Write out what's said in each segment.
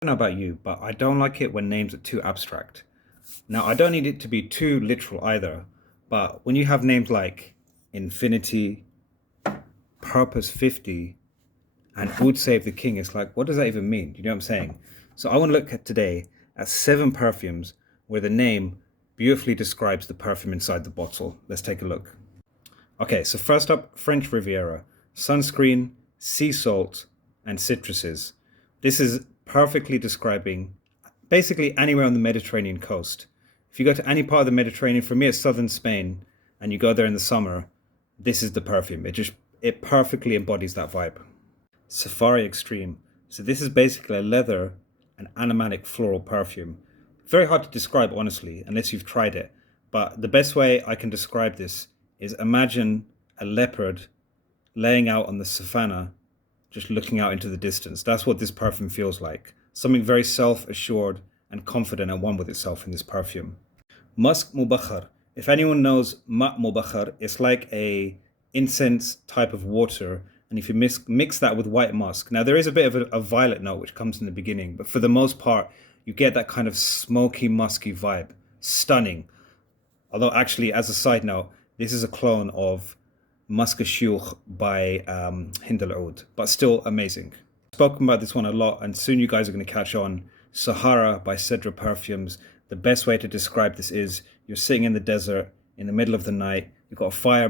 don't know about you, but I don't like it when names are too abstract. Now, I don't need it to be too literal either, but when you have names like Infinity, Purpose 50, and Would Save the King, it's like, what does that even mean? You know what I'm saying? So I want to look at today at 7 perfumes where the name beautifully describes the perfume inside the bottle. Let's take a look. Okay, so first up, French Riviera, sunscreen, sea salt, and citruses. This is perfectly describing basically anywhere on the Mediterranean coast. If you go to any part of the Mediterranean, for me it's southern Spain, and you go there in the summer, this is the perfume. It perfectly embodies that vibe. Safari Extreme. So this is basically a leather and animalic floral perfume. Very hard to describe honestly, unless you've tried it. But the best way I can describe this is imagine a leopard laying out on the savannah, just looking out into the distance. That's what this perfume feels like. Something very self-assured and confident and one with itself in this perfume. Musk Mubakhar. If anyone knows Ma Mubakhar, it's like a incense type of water. And if you mix that with white musk, now there is a bit of a violet note which comes in the beginning, but for the most part, you get that kind of smoky, musky vibe. Stunning. Although actually, as a side note, this is a clone of Musk Shuyukh by Hind al Oud, but still amazing. I've spoken about this one a lot, and soon you guys are going to catch on. Sahara by Cedra Perfumes. The best way to describe this is you're sitting in the desert in the middle of the night, you've got a fire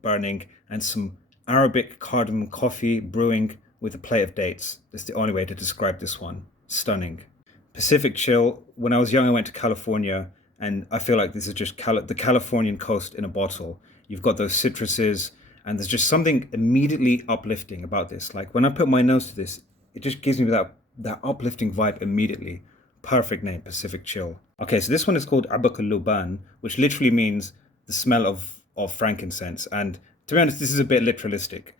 burning, and some Arabic cardamom coffee brewing with a plate of dates. That's the only way to describe this one. Stunning. Pacific Chill. When I was young, I went to California, and I feel like this is just the Californian coast in a bottle. You've got those citruses, and there's just something immediately uplifting about this. Like when I put my nose to this, it just gives me that uplifting vibe immediately. Perfect name, Pacific Chill. Okay, so this one is called Abak al-Luban, which literally means the smell of frankincense. And to be honest, this is a bit literalistic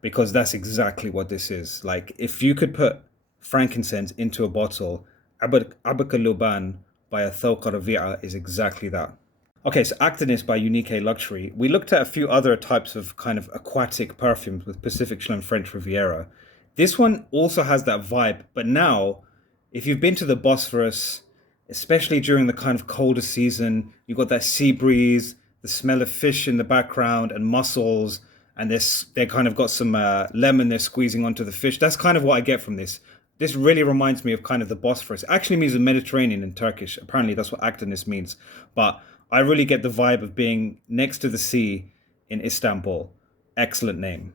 because that's exactly what this is. Like if you could put frankincense into a bottle, Abak al-Luban by a Thawq Ravi'a is exactly that. Okay, so Actinis by Unique Luxury. We looked at a few other types of kind of aquatic perfumes with Pacific Chill and French Riviera. This one also has that vibe, but now, if you've been to the Bosphorus, especially during the kind of colder season, you've got that sea breeze, the smell of fish in the background and mussels, and they kind of got some lemon they're squeezing onto the fish. That's kind of what I get from this. This really reminds me of kind of the Bosphorus. It actually means the Mediterranean in Turkish. Apparently that's what Actinis means. But I really get the vibe of being next to the sea in Istanbul. Excellent name.